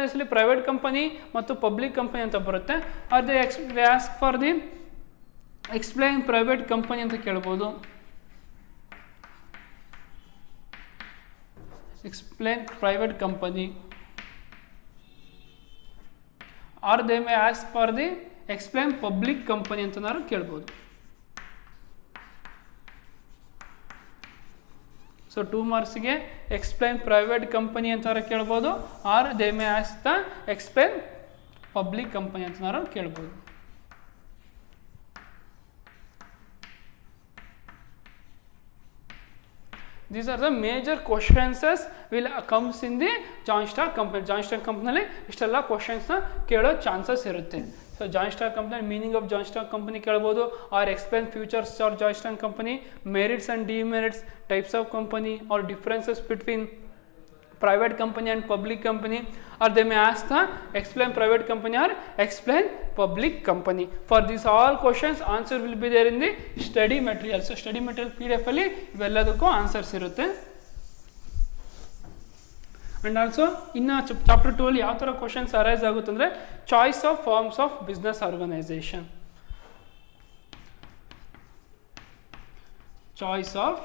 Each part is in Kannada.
ಆರ್ಗನೈಸೇಷನ್ ಪ್ರೈವೇಟ್ ಕಂಪನಿ ಮತ್ತು ಪಬ್ಲಿಕ್ ಕಂಪನಿ ಅಂತ ಬರುತ್ತೆ. ಅದೇ ask for the explain private company ಅಂತ ಕೇಳ್ಬೋದು. Explain private company or they may ask for the explain public company ಅಂತ ನಾವು ಕೇಳ್ಬೋದು. ಸೊ 2 ಮಾರ್ಕ್ಸ್ಗೆ ಎಕ್ಸ್ಪ್ಲೈನ್ ಪ್ರೈವೇಟ್ ಕಂಪನಿ ಅಂತಾರ ಕೇಳ್ಬೋದು, or they may ask the explain public company ಅಂತ ನಾವು ಕೇಳ್ಬೋದು. These are the major questions will comes in the joint stock company. Joint stock company ಇಷ್ಟೆಲ್ಲ ಕ್ವಶನ್ಸ್ನ ಕೇಳೋ ಚಾನ್ಸಸ್ ಇರುತ್ತೆ. So joint stock company meaning of joint stock company ಕೇಳ್ಬೋದು, or explain features or joint stock company, merits and demerits, types of company or differences between private company and public company, or they may ask the explain private company or explain public company. For these all questions answer will be there in the study material. So study material PDF ಅಲ್ಲಿ ಇವೆಲ್ಲದಕ್ಕೂ ಆನ್ಸರ್ಸ್ ಇರುತ್ತೆ. ಅಂಡ್ ಆಲ್ಸೋ ಇನ್ನು ಚಾಪ್ಟರ್ 2 ಅಲ್ಲಿ ಯಾವ ಥರ ಕ್ವಶನ್ಸ್ ಅರೈಸ್ ಆಗುತ್ತೆ ಅಂದರೆ choice of forms of business organization. Choice of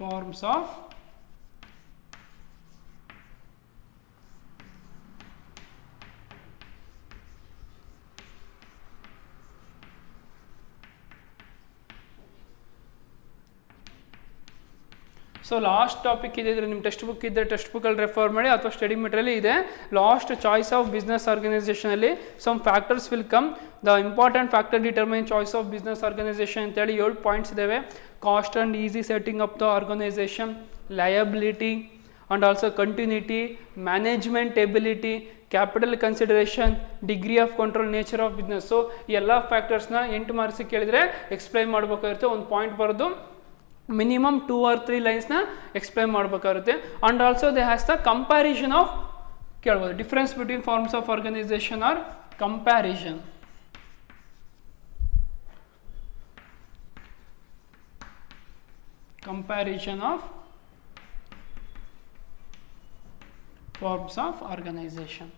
forms of so last topic ಇದೆ, ನಿಮ್ಮ ಟೆಕ್ಸ್ಟ್ ಬುಕ್ ಇದ್ದರೆ ಟೆಕ್ಸ್ಟ್ ಬುಕ್ಕಲ್ಲಿ ರೆಫರ್ ಮಾಡಿ ಅಥವಾ ಸ್ಟಡಿ ಮೆಟೀರಿಯಲ್ ಇದೆ. ಲಾಸ್ಟ್ ಚಾಯ್ಸ್ ಆಫ್ ಬಿಸ್ನೆಸ್ ಆರ್ಗನೈಸೇಷನಲ್ಲಿ some factors will come. The important factor determine choice of business organization ಅಂತೇಳಿ 7 ಪಾಯಿಂಟ್ಸ್ ಇದ್ದಾವೆ. Cost and easy setting up the organisation, liability and also continuity, management ability, capital consideration, degree of control, nature of business. So ಈ ಎಲ್ಲ ಫ್ಯಾಕ್ಟರ್ಸ್ನ 8 ಮಾರ್ಕ್ಸಿಗೆ ಕೇಳಿದರೆ ಎಕ್ಸ್ಪ್ಲೈನ್ ಮಾಡಬೇಕಾಗಿರುತ್ತೆ. ಒಂದು ಪಾಯಿಂಟ್ ಬರೋದು ಮಿನಿಮಮ್ 2 or 3 ಲೈನ್ಸ್ನ ಎಕ್ಸ್ಪ್ಲೈನ್ ಮಾಡಬೇಕಾಗುತ್ತೆ. And also they has the comparison of ಕೇಳ್ಬೋದು, difference between forms of organization or comparison. Comparison of forms of organization.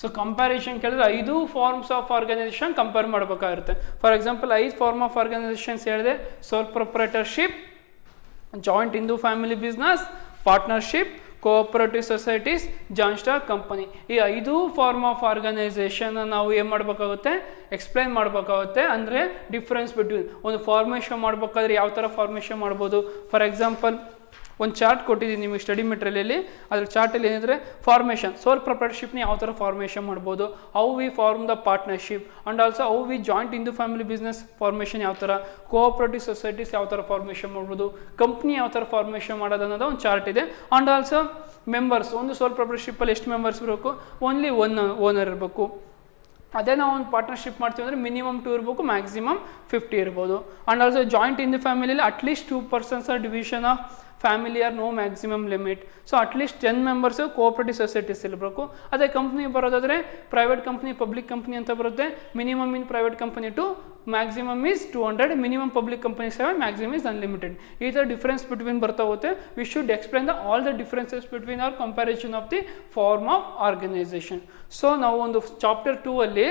So comparison ಕೇಳಿದ್ರೆ 5 ಫಾರ್ಮ್ಸ್ ಆಫ್ ಆರ್ಗನೈಸೇಷನ್ ಕಂಪೇರ್ ಮಾಡಬೇಕಾಗಿರುತ್ತೆ. For example 5 form of organizations ಹೇಳಿದೆ: sole proprietorship, joint Hindu family business, partnership, cooperative societies, joint stock company. ಈ 5 ಫಾರ್ಮ್ ಆಫ್ ಆರ್ಗನೈಸೇಷನ್ ನಾವು ಏನು ಮಾಡಬೇಕಾಗುತ್ತೆ, ಎಕ್ಸ್ಪ್ಲೈನ್ ಮಾಡಬೇಕಾಗುತ್ತೆ. ಅಂದರೆ ಡಿಫ್ರೆನ್ಸ್ ಬಿಟ್ವೀನ್ ಒಂದು ಫಾರ್ಮೇಷನ್ ಮಾಡಬೇಕಾದ್ರೆ ಯಾವ ಥರ ಫಾರ್ಮೇಷನ್ ಮಾಡ್ಬೋದು. ಫಾರ್ ಎಕ್ಸಾಂಪಲ್ ಒಂದು ಚಾರ್ಟ್ ಕೊಟ್ಟಿದ್ದೀನಿ ನಿಮಗೆ ಸ್ಟಡಿ ಮೆಟೀರಿಯಲಲ್ಲಿ. ಅದ್ರ ಚಾರ್ಟಲ್ಲಿ ಏನಿದ್ರೆ ಫಾರ್ಮೇಷನ್, ಸೋಲ್ ಪ್ರೊಪ್ರೈಟರ್ಶಿಪ್ನ ಯಾವ ಥರ ಫಾರ್ಮೇಷನ್ ಮಾಡ್ಬೋದು, how we form the partnership, and also how we joint Hindu family business formation ಯಾವ ಥರ, ಕೋಆಪರೇಟಿವ್ ಸೊಸೈಟೀಸ್ ಯಾವ ಥರ ಫಾರ್ಮೇಷನ್ ಮಾಡ್ಬೋದು, ಕಂಪ್ನಿ ಯಾವ ಥರ ಫಾರ್ಮೇಷನ್ ಮಾಡೋದು ಅನ್ನೋದು ಒಂದು ಚಾರ್ಟ್ ಇದೆ. ಆ್ಯಂಡ್ ಆಲ್ಸೋ ಮೆಂಬರ್ಸ್, ಒಂದು ಸೋಲ್ ಪ್ರೊಪ್ರೈಟರ್ಶಿಪ್ಪಲ್ಲಿ ಎಷ್ಟು ಮೆಂಬರ್ಸ್ ಇರಬೇಕು, ಓನ್ಲಿ ಒನ್ ಓನರ್ ಇರಬೇಕು. ಅದೇ ನಾವು ಒಂದು ಪಾರ್ಟ್ನರ್ಶಿಪ್ ಮಾಡ್ತೀವಿ ಅಂದರೆ ಮಿನಿಮಮ್ 2 ಇರಬೇಕು, ಮ್ಯಾಕ್ಸಿಮಮ್ 50 ಇರ್ಬೋದು. And also joint in the ಫ್ಯಾಮಿಲಿಯಲ್ಲಿ at least 2 persons or division of family or no maximum limit. So at least 10 members cooperative societies ಇರಬೇಕು. ಅದೇ ಕಂಪ್ನಿ ಬರೋದಾದರೆ ಪ್ರೈವೇಟ್ ಕಂಪ್ನಿ, ಪಬ್ಲಿಕ್ ಕಂಪ್ನಿ ಅಂತ ಬರುತ್ತೆ. Minimum in private company to maximum is 200, minimum public company 7, maximum is unlimited. ಈ ಥರ ಡಿಫ್ರೆನ್ಸ್ ಬಿಟ್ವೀನ್ ಬರ್ತಾ ಹೋಗುತ್ತೆ. We should explain the all the differences between or comparison of the form of organization. So ನಾವು ಒಂದು ಚಾಪ್ಟರ್ 2 ಅಲ್ಲಿ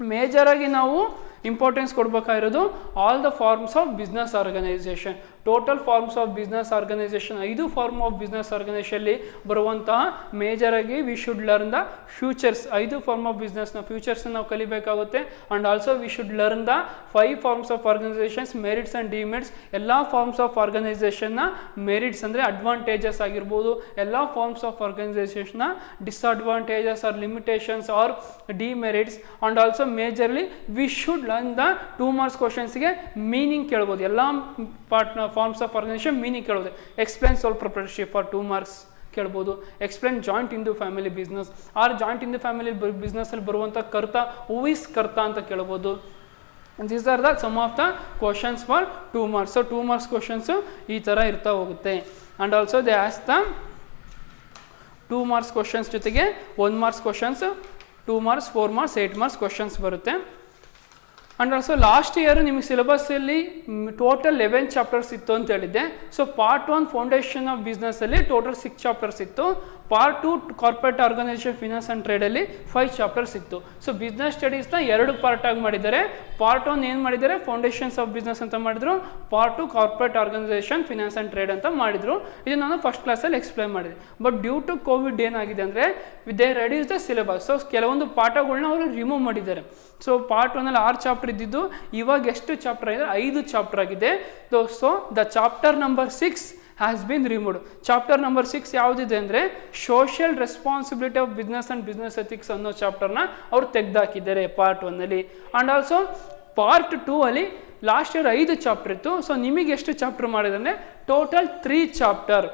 ಮೇಜರಾಗಿ ನಾವು ಇಂಪಾರ್ಟೆನ್ಸ್ ಕೊಡಬೇಕಾಗಿರೋದು all the forms of business organization. Total forms of business organization 5 form of business ಆರ್ಗನೈಸೇಷನ್ಲಿ ಬರುವಂತಹ ಮೇಜರಾಗಿ we should learn the features. 5 form of ಬಿಸ್ನೆಸ್ನ ಫ್ಯೂಚರ್ಸ್ನ ನಾವು ಕಲಿಬೇಕಾಗುತ್ತೆ. And also we should learn the 5 forms of organizations, merits and demerits. ಎಲ್ಲ ಫಾರ್ಮ್ಸ್ ಆಫ್ ಆರ್ಗನೈಸೇಷನ್ನ ಮೆರಿಟ್ಸ್ ಅಂದರೆ ಅಡ್ವಾಂಟೇಜಸ್ ಆಗಿರ್ಬೋದು, ಎಲ್ಲ ಫಾರ್ಮ್ಸ್ ಆಫ್ ಆರ್ಗನೈಸೇಷನ್ನ disadvantages or limitations or demerits. And also majorly we should learn the 2 marks ಕ್ವಶನ್ಸ್ಗೆ ಮೀನಿಂಗ್ ಕೇಳ್ಬೋದು. ಎಲ್ಲ ಫಾರ್ಮ್ಸ್ ಆಫ್ ಆರ್ಗನೈಸೇಷನ್ ಮೀನಿಂಗ್ ಕೇಳೋದು. Explain sole proprietorship for 2 marks ಕೇಳ್ಬೋದು. Explain joint in the family business or joint in the family ಬಿಸ್ನೆಸ್ಸಲ್ಲಿ ಬರುವಂಥ ಕರ್ತ, ಹೂ ಈಸ್ ಕರ್ತ ಅಂತ ಕೇಳ್ಬೋದು. These are the some of the questions for 2 marks. So 2 marks questions ಈ ಥರ ಇರ್ತಾ ಹೋಗುತ್ತೆ. And also they as the 2 marks questions ಜೊತೆಗೆ 1 marks questions, 2 marks, 4 marks, 8 marks questions ಬರುತ್ತೆ. ಆ್ಯಂಡ್ ಆಲ್ಸೋ ಲಾಸ್ಟ್ ಇಯರ್ ನಿಮಗೆ ಸಿಲೆಬಸ್ಸಲ್ಲಿ ಟೋಟಲ್ 11 ಚಾಪ್ಟರ್ಸ್ ಇತ್ತು ಅಂತ ಹೇಳಿದ್ದೆ. So part 1 foundation of ಬಿಸ್ನೆಸ್ಸಲ್ಲಿ total 6 chapters ಇತ್ತು. Part 2 corporate organisation finance and ಟ್ರೇಡಲ್ಲಿ 5 ಚಾಪ್ಟರ್ಸ್ ಇತ್ತು. ಸೊ ಬಿಸ್ನೆಸ್ ಸ್ಟಡೀಸ್ನ 2 ಪಾರ್ಟಾಗಿ ಮಾಡಿದ್ದಾರೆ. ಪಾರ್ಟ್ 1 ಏನು ಮಾಡಿದ್ದಾರೆ, ಫೌಂಡೇಶನ್ಸ್ ಆಫ್ ಬಿಸ್ನೆಸ್ ಅಂತ ಮಾಡಿದ್ರು. Part 2 corporate organisation finance and trade ಅಂತ ಮಾಡಿದ್ರು. ಇದು ನಾನು ಫಸ್ಟ್ ಕ್ಲಾಸಲ್ಲಿ ಎಕ್ಸ್ಪ್ಲೈನ್ ಮಾಡಿದೆ. ಬಟ್ ಡ್ಯೂ ಟು ಕೋವಿಡ್ ಏನಾಗಿದೆ ಅಂದರೆ they reduce the syllabus. So ಕೆಲವೊಂದು ಪಾಠಗಳನ್ನ ಅವರು ರಿಮೂವ್ ಮಾಡಿದ್ದಾರೆ. ಸೊ ಪಾರ್ಟ್ 1ಅಲ್ಲಿ 6 ಚಾಪ್ಟರ್ ಇದ್ದಿದ್ದು ಇವಾಗ ಎಷ್ಟು ಚಾಪ್ಟರ್ ಆಗಿದೆ, 5 ಚಾಪ್ಟರ್ ಆಗಿದೆ. So the chapter number 6 has been removed. Chapter number 6 ಯಾವುದಿದೆ ಅಂದರೆ social responsibility of business and business ethics ಅನ್ನೋ ಚಾಪ್ಟರ್ನ ಅವರು ತೆಗೆದಾಕಿದ್ದಾರೆ ಪಾರ್ಟ್ 1ಅಲ್ಲಿ. ಆ್ಯಂಡ್ ಆಲ್ಸೋ ಪಾರ್ಟ್ 2 ಅಲ್ಲಿ ಲಾಸ್ಟ್ ಇಯರ್ 5 ಚಾಪ್ಟರ್ ಇತ್ತು. ಸೊ ನಿಮಗೆ ಎಷ್ಟು ಚಾಪ್ಟರ್ ಮಾಡಿದೆ ಅಂದರೆ total 3 chapter.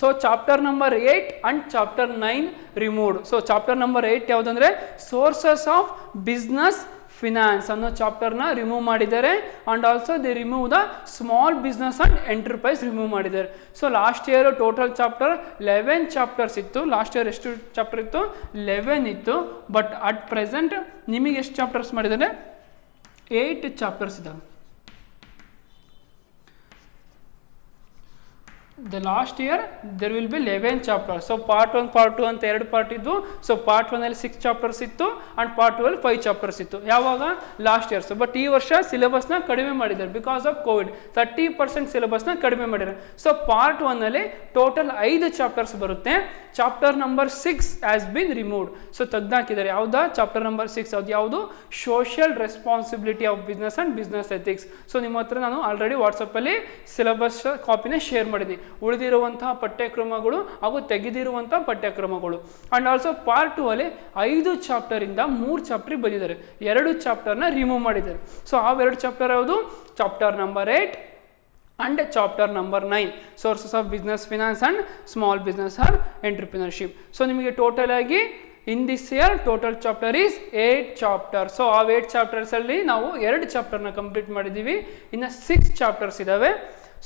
So chapter number 8 and chapter 9 removed. So chapter number 8 ಯಾವುದಂದರೆ ಸೋರ್ಸಸ್ ಆಫ್ ಬಿಸ್ನೆಸ್ ಫಿನಾನ್ಸ್ ಅನ್ನೋ ಚಾಪ್ಟರ್ನ ರಿಮೂವ್ ಮಾಡಿದ್ದಾರೆ. And also the remove the small business and enterprise remove ಮಾಡಿದ್ದಾರೆ. So last year total chapter 11 chapters ಇತ್ತು. ಲಾಸ್ಟ್ ಇಯರ್ ಎಷ್ಟು ಚಾಪ್ಟರ್ ಇತ್ತು, 11 ಇತ್ತು. ಬಟ್ ಅಟ್ ಪ್ರೆಸೆಂಟ್ ನಿಮಗೆ ಎಷ್ಟು ಚಾಪ್ಟರ್ಸ್ ಮಾಡಿದ್ದಾರೆ, 8 ಚಾಪ್ಟರ್ಸ್ ಇದ್ದಾವೆ. The last year there will be 11 chapters. So part 1 part 2 ಅಂತ 2 ಪಾರ್ಟ್ ಇದ್ದು. ಸೊ ಪಾರ್ಟ್ 1 ಅಲ್ಲಿ 6 ಚಾಪ್ಟರ್ಸ್ ಇತ್ತು ಆ್ಯಂಡ್ ಪಾರ್ಟ್ 2 ಅಲ್ಲಿ 5 ಚಾಪ್ಟರ್ಸ್ ಇತ್ತು. ಯಾವಾಗ, ಲಾಸ್ಟ್ ಇಯರ್. ಸೊ ಬಟ್ ಈ ವರ್ಷ ಸಿಲೆಬಸ್ನ ಕಡಿಮೆ ಮಾಡಿದ್ದಾರೆ ಬಿಕಾಸ್ ಆಫ್ ಕೋವಿಡ್. 30% ಸಿಲೆಬಸ್ನ ಕಡಿಮೆ ಮಾಡಿದ್ದಾರೆ. ಸೊ ಪಾರ್ಟ್ 1 ಅಲ್ಲಿ ಟೋಟಲ್ 5 ಚಾಪ್ಟರ್ಸ್ ಬರುತ್ತೆ. Chapter number 6 has been removed. So ತೆಗೆದಾಕಿದ್ದಾರೆ. ಯಾವುದಾ ಚಾಪ್ಟರ್ ನಂಬರ್ 6 ಯಾವುದು, social responsibility of business and business ethics. So ನಿಮ್ಮ ಹತ್ರ ನಾನು ಆಲ್ರೆಡಿ ವಾಟ್ಸಪ್ಪಲ್ಲಿ ಸಿಲೆಬಸ್ ಕಾಪಿನೇ ಶೇರ್ ಮಾಡಿದ್ದೀನಿ. ಉಳಿದಿರುವಂತಹ ಪಠ್ಯಕ್ರಮಗಳು ಹಾಗೂ ತೆಗೆದಿರುವಂಥ ಪಠ್ಯಕ್ರಮಗಳು. ಆ್ಯಂಡ್ ಆಲ್ಸೋ ಪಾರ್ಟ್ 2 ಅಲ್ಲಿ 5 ಚಾಪ್ಟರಿಂದ 3 ಚಾಪ್ಟರ್ ಬಂದಿದ್ದಾರೆ. 2 ಚಾಪ್ಟರ್ನ ರಿಮೂವ್ ಮಾಡಿದ್ದಾರೆ. ಸೊ ಆ 2 ಚಾಪ್ಟರ್ ಯಾವುದು, chapter number 8 and chapter number 9 sources of business finance and small business or entrepreneurship. So ನಿಮಗೆ ಟೋಟಲ್ ಆಗಿ in this year total chapter is 8 chapters. So ಆ 8 ಚಾಪ್ಟರ್ಸ್ ಅಲ್ಲಿ ನಾವು 2 ಚಾಪ್ಟರ್ನ ಕಂಪ್ಲೀಟ್ ಮಾಡಿದ್ದೀವಿ. ಇನ್ನು 6 ಚಾಪ್ಟರ್ಸ್ ಇದ್ದಾವೆ.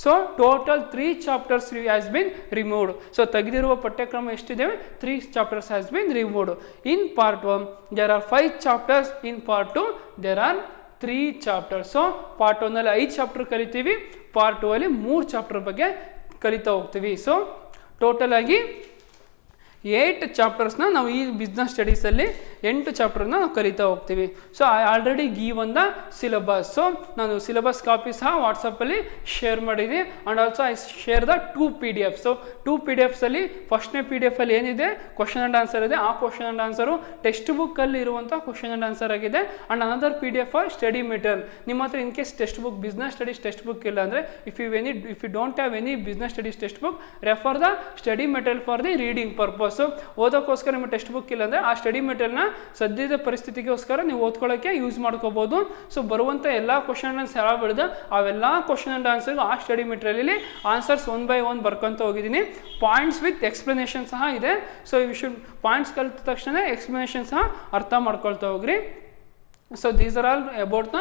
So total 3 chapters has been removed. So ತೆಗೆದಿರುವ ಪಠ್ಯಕ್ರಮ ಎಷ್ಟಿದೆ, 3 chapters has been removed. In part 1 there are 5 chapters. In part 2 there are 3 chapters. So part 1 ಅಲ್ಲಿ 5 ಚಾಪ್ಟರ್ ಕಲಿತೀವಿ. ಪಾರ್ಟ್ 2 ಅಲ್ಲಿ 3 ಚಾಪ್ಟರ್ ಬಗ್ಗೆ ಕಲಿತಾ ಹೋಗ್ತೀವಿ. ಸೊ ಟೋಟಲ್ ಆಗಿ 8 ಚಾಪ್ಟರ್ಸ್ನ ನಾವು ಈ ಬಿಸ್ನೆಸ್ ಸ್ಟಡೀಸಲ್ಲಿ 8 ಚಾಪ್ಟರ್ನ ನಾವು ಕಲಿತಾ ಹೋಗ್ತೀವಿ. So I already give one the syllabus. So ನಾನು ಸಿಲೆಬಸ್ ಕಾಪಿ ಸಹ ವಾಟ್ಸಪ್ಪಲ್ಲಿ ಶೇರ್ ಮಾಡಿದ್ದೀನಿ. And also I share the 2 PDF. So 2 PDFsಲ್ಲಿ ಫಸ್ಟ್ನೇ PDF ಅಲ್ಲಿ ಏನಿದೆ ಕ್ವಶನ್ ಆ್ಯಂಡ್ ಆನ್ಸರ್ ಇದೆ. ಆ ಕ್ವಶನ್ ಆ್ಯಂಡ್ ಆನ್ಸರು ಟೆಕ್ಸ್ಟ್ ಬುಕ್ಕಲ್ಲಿ ಇರುವಂಥ ಕ್ವಶನ್ ಆ್ಯಂಡ್ ಆನ್ಸರ್ ಆಗಿದೆ. And another PDF for study material. ನಿಮ್ಮ ಹತ್ರ in case text book business studies text book ಇಲ್ಲ ಅಂದರೆ if you don't have any business studies text book, refer the study material for the reading purpose. ಓದೋಕ್ಕೋಸ್ಕರ ನಿಮ್ಮ ಟೆಕ್ಸ್ಟ್ ಬುಕ್ ಇಲ್ಲ ಅಂದರೆ ಆ ಸ್ಟಡಿ ಮೆಟೀರಿಯಲ್ನ ಸದ್ಯದ ಪರಿಸ್ಥಿತಿಗೋಸ್ಕರ ನೀವು ಓದ್ಕೊಳ್ಳೋಕ್ಕೆ ಯೂಸ್ ಮಾಡ್ಕೋಬೋದು. ಸೊ ಬರುವಂಥ ಎಲ್ಲ ಕ್ವಶನ್ ಆ್ಯಂಡ್ ಆನ್ಸರ್ ಬಿಡ್ದು ಅವೆಲ್ಲ ಕ್ವಶನ್ ಆ್ಯಂಡ್ ಆನ್ಸರ್ಗೂ ಆ ಸ್ಟಡಿ ಮೆಟೀರಿಯಲಲ್ಲಿ ಆನ್ಸರ್ಸ್ 1 by 1 ಬರ್ಕೊತ ಹೋಗಿದ್ದೀನಿ. ಪಾಯಿಂಟ್ಸ್ ವಿತ್ ಎಕ್ಸ್ಪ್ಲನೇಷನ್ ಸಹ ಇದೆ. ಸೊ ಯು ಶುಡ್ ಪಾಯಿಂಟ್ಸ್ ಕಲಿತ ತಕ್ಷಣ ಎಕ್ಸ್ಪ್ಲನೇಷನ್ ಸಹ ಅರ್ಥ ಮಾಡ್ಕೊಳ್ತಾ ಹೋಗ್ರಿ. So these are all about the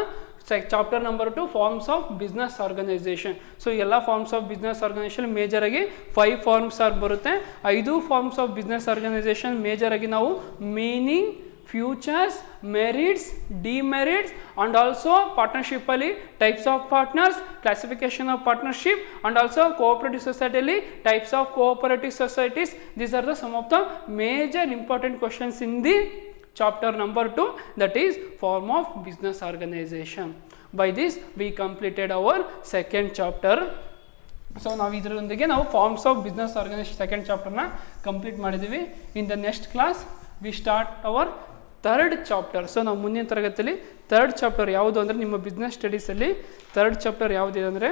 chapter number 2 forms of business organization. So ಎಲ್ಲ forms of business organization major ಆಗಿ 5 ಫಾರ್ಮ್ಸ್ ಬರುತ್ತೆ. 5 forms of business organization major ಆಗಿ ನಾವು meaning, features, merits, demerits and also partnership ಅಲ್ಲಿ types of partners, classification of partnership and also cooperative society ಅಲ್ಲಿ types of cooperative societies. These are the some of the major important questions in the chapter number 2, that is form of business organization. By this we completed our second chapter. So ನಾವು ಇದರೊಂದಿಗೆ ನಾವು forms of business organization second ಚಾಪ್ಟರ್ನ ಕಂಪ್ಲೀಟ್ ಮಾಡಿದ್ದೀವಿ. In the next class we start our 3rd chapter. So ನಾವು ಮುಂದಿನ ತರಗತಿಯಲ್ಲಿ 3rd ಚಾಪ್ಟರ್ ಯಾವುದು ಅಂದರೆ ನಿಮ್ಮ ಬಿಸ್ನೆಸ್ ಸ್ಟಡೀಸಲ್ಲಿ 3rd ಚಾಪ್ಟರ್ ಯಾವುದಿದೆ ಅಂದರೆ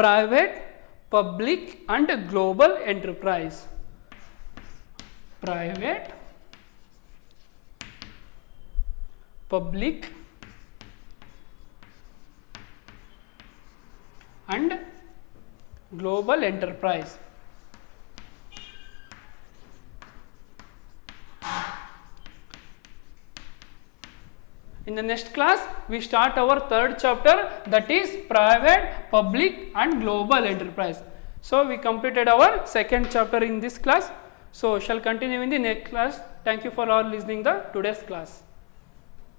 private, public and global enterprise. Private, public and global enterprise. In the next class we start our 3rd chapter, that is private, public and global enterprise. So we completed our 2nd chapter in this class. So shall continue in the next class. Thank you for all listening the today's class.